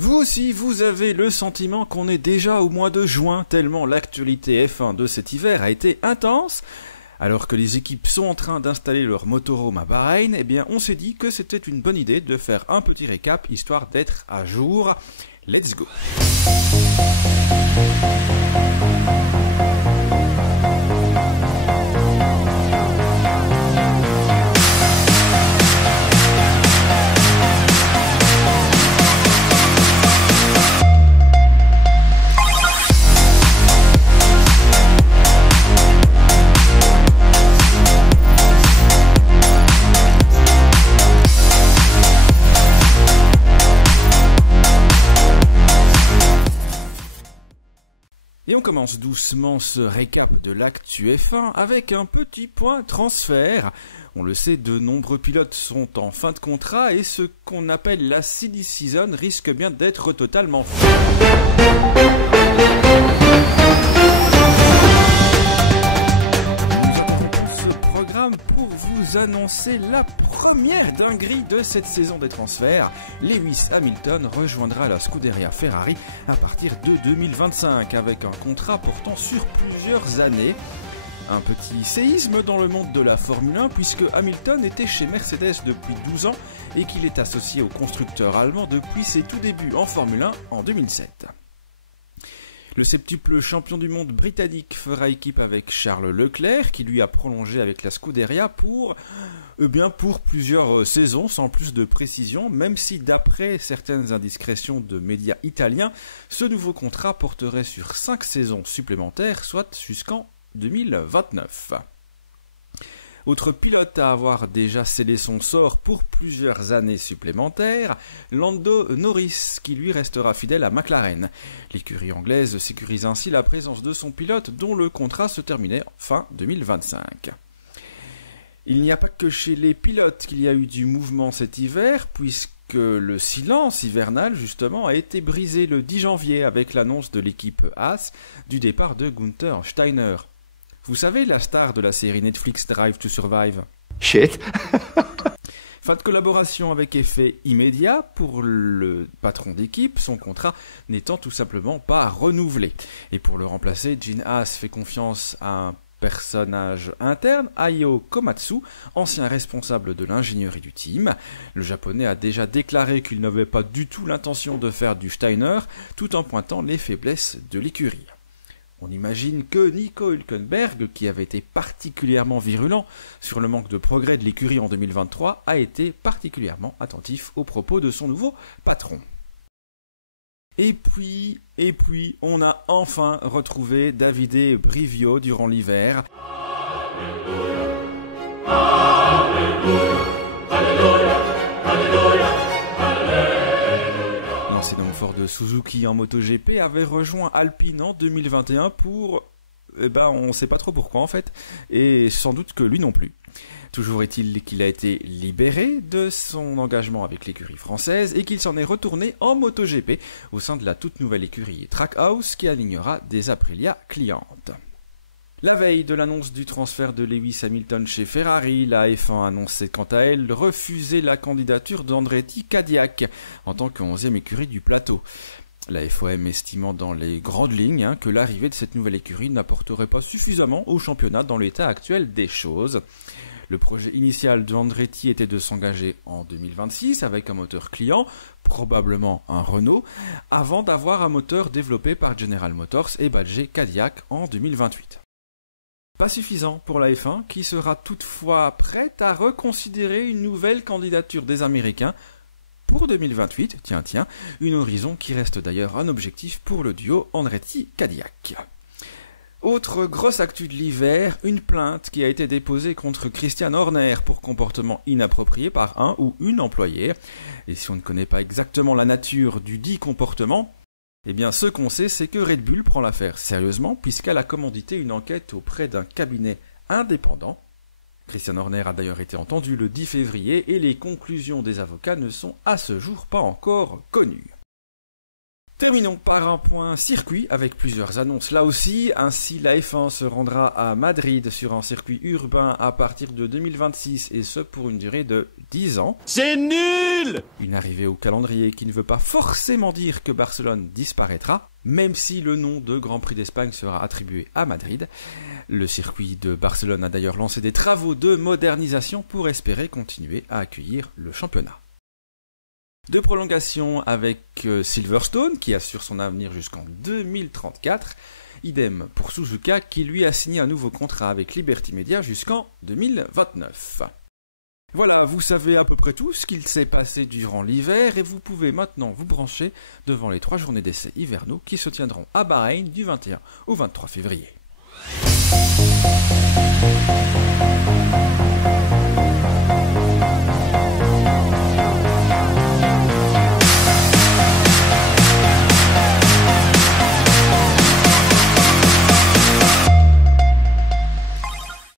Vous aussi, vous avez le sentiment qu'on est déjà au mois de juin, tellement l'actualité F1 de cet hiver a été intense. Alors que les équipes sont en train d'installer leur motorhome à Bahreïn, eh bien on s'est dit que c'était une bonne idée de faire un petit récap histoire d'être à jour. Let's go! Et on commence doucement ce récap de l'actu F1 avec un petit point transfert. On le sait, de nombreux pilotes sont en fin de contrat et ce qu'on appelle la silly season risque bien d'être totalement fou. Pour vous annoncer la première dinguerie de cette saison des transferts, Lewis Hamilton rejoindra la Scuderia Ferrari à partir de 2025 avec un contrat portant sur plusieurs années. Un petit séisme dans le monde de la Formule 1 puisque Hamilton était chez Mercedes depuis 12 ans et qu'il est associé au constructeur allemand depuis ses tout débuts en Formule 1 en 2007. Le septuple champion du monde britannique fera équipe avec Charles Leclerc, qui lui a prolongé avec la Scuderia pour plusieurs saisons, sans plus de précision, même si d'après certaines indiscrétions de médias italiens, ce nouveau contrat porterait sur 5 saisons supplémentaires, soit jusqu'en 2029. Autre pilote à avoir déjà scellé son sort pour plusieurs années supplémentaires, Lando Norris, qui lui restera fidèle à McLaren. L'écurie anglaise sécurise ainsi la présence de son pilote dont le contrat se terminait fin 2025. Il n'y a pas que chez les pilotes qu'il y a eu du mouvement cet hiver, puisque le silence hivernal justement a été brisé le 10 janvier avec l'annonce de l'équipe Haas du départ de Günther Steiner. Vous savez, la star de la série Netflix Drive to Survive. Shit. Fin de collaboration avec effet immédiat pour le patron d'équipe, son contrat n'étant tout simplement pas renouvelé. Et pour le remplacer, Gene Haas fait confiance à un personnage interne, Ayo Komatsu, ancien responsable de l'ingénierie du team. Le japonais a déjà déclaré qu'il n'avait pas du tout l'intention de faire du Steiner, tout en pointant les faiblesses de l'écurie. On imagine que Nico Hülkenberg, qui avait été particulièrement virulent sur le manque de progrès de l'écurie en 2023, a été particulièrement attentif aux propos de son nouveau patron. Et puis, on a enfin retrouvé Davide Brivio durant l'hiver. Alléluia, Alléluia, Alléluia, Alléluia. L'ancien homme fort de Suzuki en MotoGP avait rejoint Alpine en 2021 pour... on ne sait pas trop pourquoi en fait, et sans doute que lui non plus. Toujours est-il qu'il a été libéré de son engagement avec l'écurie française et qu'il s'en est retourné en MotoGP au sein de la toute nouvelle écurie Trackhouse qui alignera des Aprilia clientes. La veille de l'annonce du transfert de Lewis Hamilton chez Ferrari, la F1 annonçait quant à elle refuser la candidature d'Andretti Cadillac en tant que 11e écurie du plateau. La FOM estimant dans les grandes lignes que l'arrivée de cette nouvelle écurie n'apporterait pas suffisamment au championnat dans l'état actuel des choses. Le projet initial de Andretti était de s'engager en 2026 avec un moteur client, probablement un Renault, avant d'avoir un moteur développé par General Motors et badgé Cadillac en 2028. Pas suffisant pour la F1 qui sera toutefois prête à reconsidérer une nouvelle candidature des Américains pour 2028, une horizon qui reste d'ailleurs un objectif pour le duo Andretti-Cadillac. Autre grosse actu de l'hiver, une plainte qui a été déposée contre Christian Horner pour comportement inapproprié par un ou une employée. Et si on ne connaît pas exactement la nature du dit comportement, eh bien ce qu'on sait c'est que Red Bull prend l'affaire sérieusement puisqu'elle a commandité une enquête auprès d'un cabinet indépendant. Christian Horner a d'ailleurs été entendu le 10 février et les conclusions des avocats ne sont à ce jour pas encore connues. Terminons par un point circuit avec plusieurs annonces là aussi. Ainsi, la F1 se rendra à Madrid sur un circuit urbain à partir de 2026 et ce pour une durée de 10 ans. C'est nul! Une arrivée au calendrier qui ne veut pas forcément dire que Barcelone disparaîtra, même si le nom de Grand Prix d'Espagne sera attribué à Madrid. Le circuit de Barcelone a d'ailleurs lancé des travaux de modernisation pour espérer continuer à accueillir le championnat. De prolongation avec Silverstone qui assure son avenir jusqu'en 2034. Idem pour Suzuka qui lui a signé un nouveau contrat avec Liberty Media jusqu'en 2029. Voilà, vous savez à peu près tout ce qu'il s'est passé durant l'hiver et vous pouvez maintenant vous brancher devant les 3 journées d'essais hivernaux qui se tiendront à Bahreïn du 21 au 23 février.